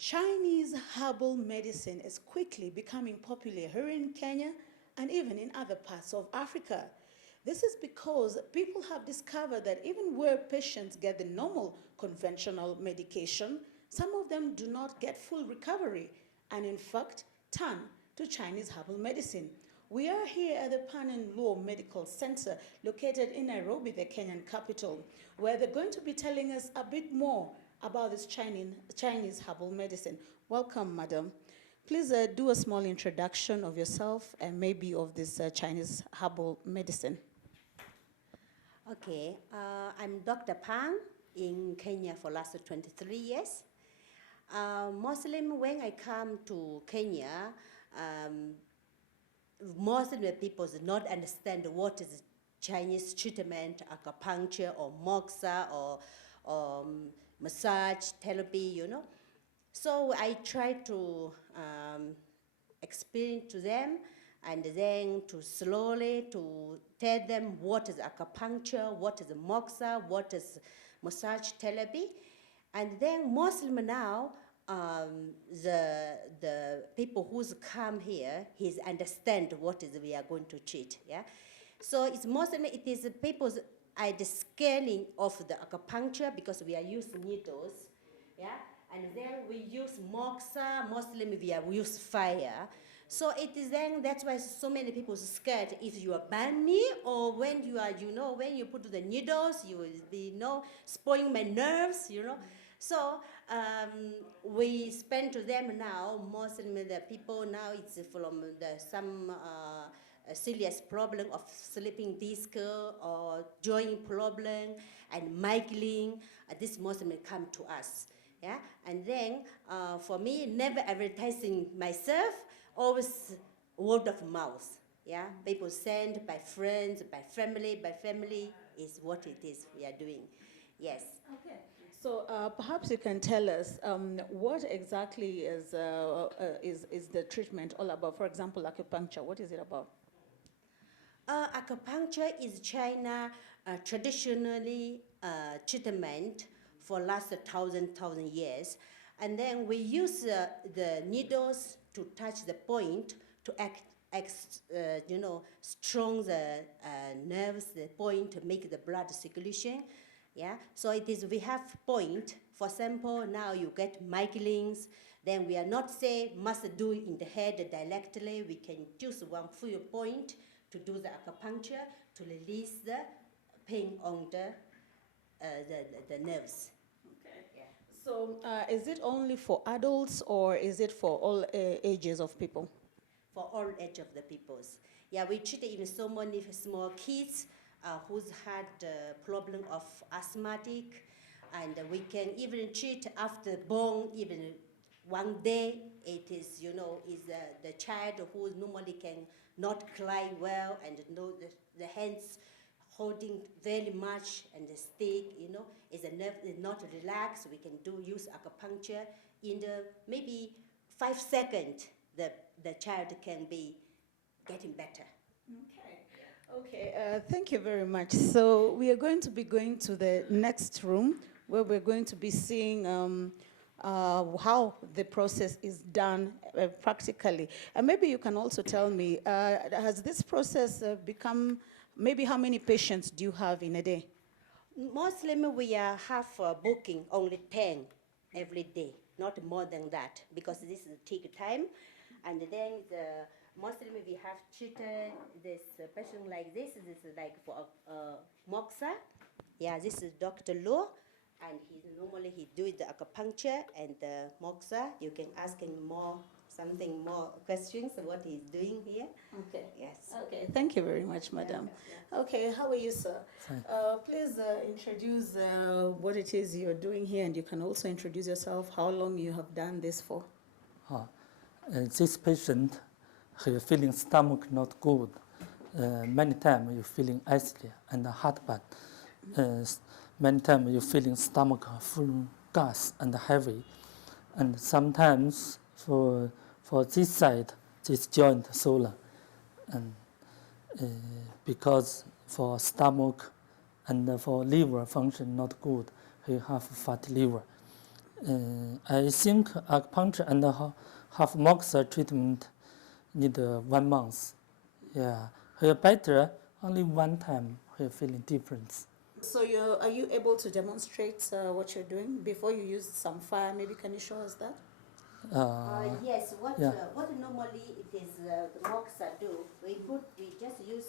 Chinese herbal medicine is quickly becoming popular here in Kenya and even in other parts of Africa. This is because people have discovered that even where patients get the normal conventional medication, some of them do not get full recovery and, in fact, turn to Chinese herbal medicine. We are here at the Pan and Luo Medical Center, located in Nairobi, the Kenyan capital, where they're going to be telling us a bit more about this Chinese herbal medicine. Welcome, madam. Please do a small introduction of yourself and maybe of this Chinese herbal medicine. Okay, I'm Dr. Pan in Kenya for last 23 years. Mostly when I come to Kenya, most of the people do not understand what is Chinese treatment, acupuncture or Moxa or massage therapy, you know. So I try to explain to them and then to slowly to tell them what is acupuncture, what is Moxa, what is massage therapy. And then mostly now, the people who's come here, he's understand what is we are going to treat, yeah. So it's mostly, it is people's, the scaling of the acupuncture because we are using needles, yeah. And then we use Moxa, mostly we use fire. So it is then, that's why so many people are scared if you are burn me or when you are, you know, when you put the needles, you will be, you know, spoiling my nerves, you know. So we spend to them now, mostly the people now it's from some serious problem of sleeping disc or joint problem and migraine. This mostly come to us. Yeah, and then for me, never advertising myself, always word of mouth. Yeah, people send by friends, by family is what it is we are doing. Yes. Okay. So perhaps you can tell us what exactly is the treatment all about? For example, acupuncture. What is it about? Acupuncture is China traditionally treatment for last thousand years, and then we use the needles to touch the point to you know, strong the nerves, the point to make the blood circulation. Yeah, so it is, we have point, for example, now you get migraines, then we are not say must do it in the head directly, we can choose one full point to do the acupuncture to release the pain on the nerves. Okay. Yeah. So is it only for adults or is it for all ages of people? For all age of the peoples. Yeah, we treat even so many small kids who's had problem of asthmatic, and we can even treat after born, even one day. It is, you know, is the child who normally can not cry well and know the hands holding very much and the stick, you know, is a nerve is not relaxed. We can use acupuncture in the maybe 5 seconds. The child can be getting better. Okay. Okay. Thank you very much. So we are going to be going to the next room where we're going to be seeing how the process is done practically. And maybe you can also tell me, has this process become, maybe how many patients do you have in a day? Mostly we have booking only 10 every day, not more than that, because this take time. And then mostly we have treated this patient like this. This is like for Moxa. Yeah, this is Dr. Luo, and normally he do the acupuncture and the Moxa. You can ask him something more questions of what he's doing here. Okay. Yes. Okay. Thank you very much, madam. Yeah. Okay. How are you, sir? Please introduce what it is you're doing here, and you can also introduce yourself, how long you have done this for. This patient, he feeling stomach not good. Many times you feeling asthma and heartburn. Many times you feeling stomach full gas and heavy. And sometimes for this side, this joint swollen. And because for stomach and for liver function not good, he have fatty liver. I think acupuncture and half Moxa treatment need 1 month. Yeah, her better only one time. Her feeling difference. So are you able to demonstrate what you're doing before you use some fire? Maybe can you show us that? Yes, yeah. What normally it is the Moxa do, we just use,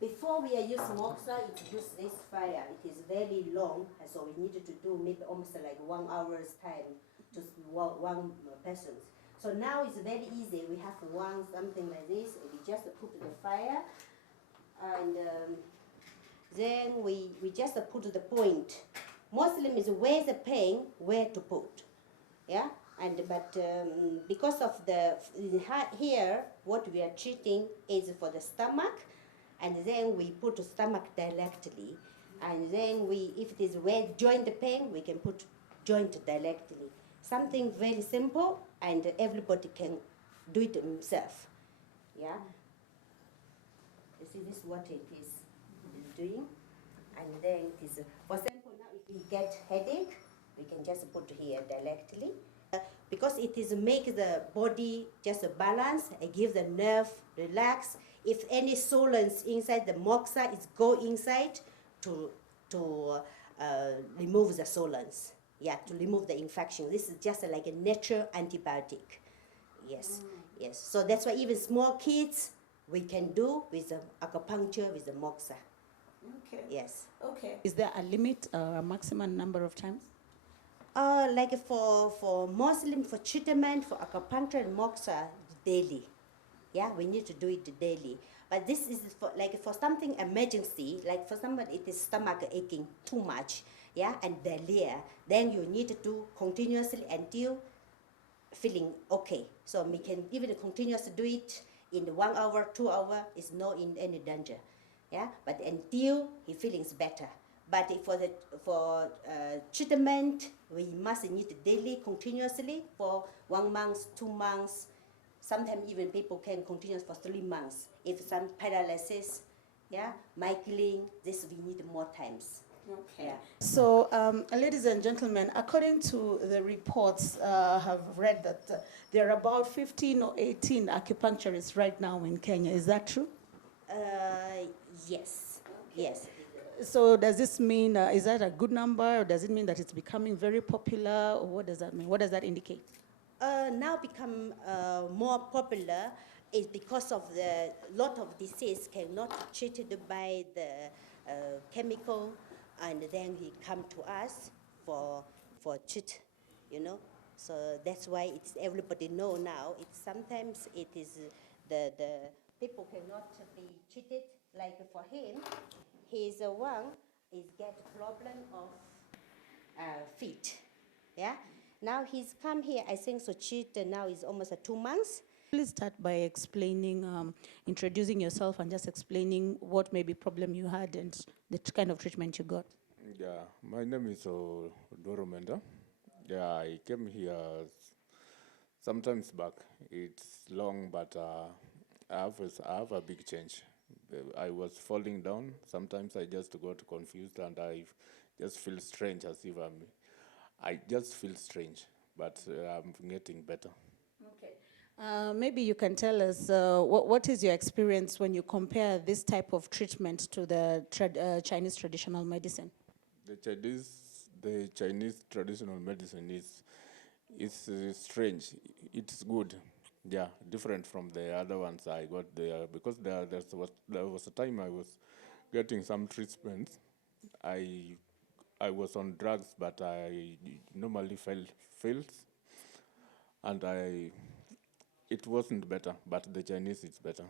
before we use Moxa, it use this fire. It is very long, and so we needed to do maybe almost like 1 hour's time to one person. So now it's very easy. We have something like this. We just put the fire, and then we just put the point. Muslim is where the pain, where to put. Yeah, but because of here, what we are treating is for the stomach, and then we put the stomach directly, and then if it is where joint pain, we can put joint directly. Something very simple, and everybody can do it himself. Yeah. You see, this is what it is doing, and then it is. For example, now if we get headache, we can just put here directly. Because it is make the body just a balance and give the nerve relax. If any soreness inside the moxa, is go inside to remove the soreness. Yeah, to remove the infection. This is just like a natural antibiotic. Yes, yes. So that's why even small kids we can do with the acupuncture with the moxa. Okay. Yes. Okay. Is there a limit, a maximum number of times? Like for Muslim, for treatment, for acupuncture and moxa, daily. Yeah, we need to do it daily. But this is for something emergency, like for somebody it is stomach aching too much, yeah, and diarrhea. Then you need to do continuously until feeling okay. So we can even continuously do it in 1 hour, 2 hour, is not in any danger. Yeah, but until he feelings better. But for treatment, we must need daily, continuously for 1 month, 2 months. Sometimes even people can continue for 3 months. If some paralysis, yeah, migraine, this we need more times. Okay. Yeah. So, ladies and gentlemen, according to the reports, have read that there are about 15 or 18 acupuncturists right now in Kenya. Is that true? Yes. Okay. Yes. So does this mean, is that a good number, or does it mean that it's becoming very popular, or what does that mean? What does that indicate? Now become more popular is because of the lot of disease cannot be treated by the chemical, and then he come to us for treat, you know. So that's why it's everybody know now. It's sometimes it is the people cannot be treated like for him. He's the one is get problem of feet, yeah. Now he's come here, I think so treat now is almost 2 months. Please start by explaining, introducing yourself and just explaining what maybe problem you had and the kind of treatment you got. Yeah, my name is Doro Menda. Yeah, I came here sometimes back. It's long, but I have a big change. I was falling down. Sometimes I just got confused and I just feel strange, as if I just feel strange, but I'm getting better. Okay. Maybe you can tell us what is your experience when you compare this type of treatment to the Chinese traditional medicine? The Chinese traditional medicine is strange. It's good. Yeah, different from the other ones I got there, because there was a time I was getting some treatments. I was on drugs, but I normally failed, and it wasn't better. But the Chinese is better.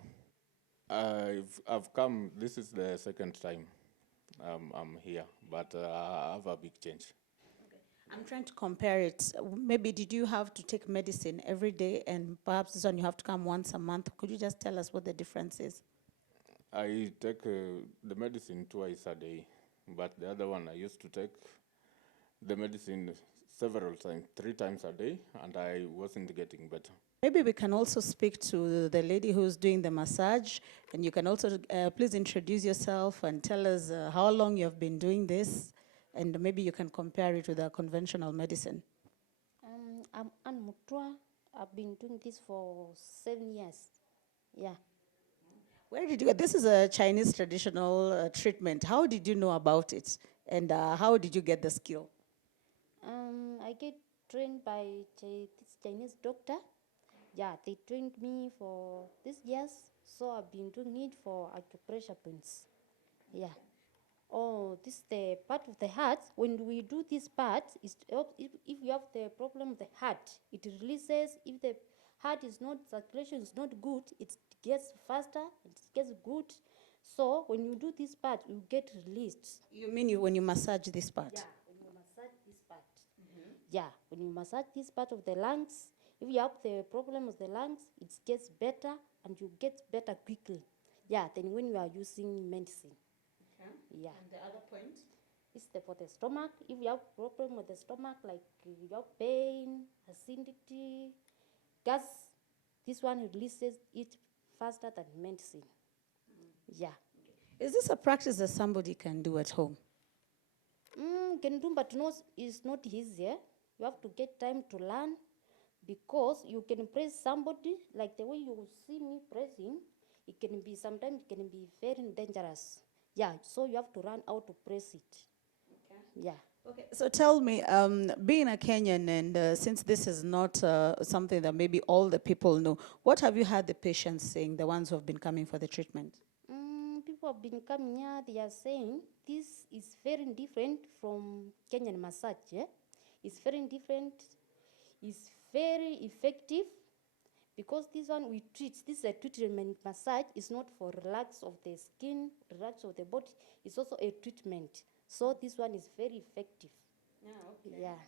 I've come. This is the second time I'm here, but I have a big change. I'm trying to compare it. Maybe did you have to take medicine every day, and perhaps this one you have to come once a month? Could you just tell us what the difference is? I take the medicine twice a day, but the other one I used to take the medicine several times, 3 times a day, and I wasn't getting better. Maybe we can also speak to the lady who's doing the massage, and you can also please introduce yourself and tell us how long you've been doing this, and maybe you can compare it with a conventional medicine. I'm Ann Mutua. I've been doing this for 7 years. Yeah. Where did you get this? Is a Chinese traditional treatment. How did you know about it? And how did you get the skill? I get trained by this Chinese doctor. Yeah, they trained me for these years, so I've been doing it for acupressure points. Yeah. Oh, this is the part of the heart. When we do this part, if you have the problem with the heart, it releases. If the heart is not, circulation is not good, it gets faster, it gets good. So when you do this part, you get released. You mean when you massage this part? Yeah, when you massage this part. Yeah, when you massage this part of the lungs, if you have the problem with the lungs, it gets better and you get better quickly. Yeah, than when you are using medicine. Okay. Yeah. And the other point? It's for the stomach. If you have problem with the stomach, like you have pain, acidity, gas, this one releases it faster than medicine. Yeah. Is this a practice that somebody can do at home? Can do, but no, it's not easy. You have to get time to learn because you can press somebody like the way you see me pressing. It can be sometimes it can be very dangerous. Yeah, so you have to learn how to press it. Okay. Yeah. Okay, so tell me, being a Kenyan and since this is not something that maybe all the people know, what have you had the patients saying, the ones who have been coming for the treatment? People have been coming here, they are saying this is very different from Kenyan massage. Yeah? It's very different, it's very effective because this one we treat, this is a treatment massage, it's not for relax of the skin, relax of the body, it's also a treatment. So this one is very effective. Yeah, okay. Yeah.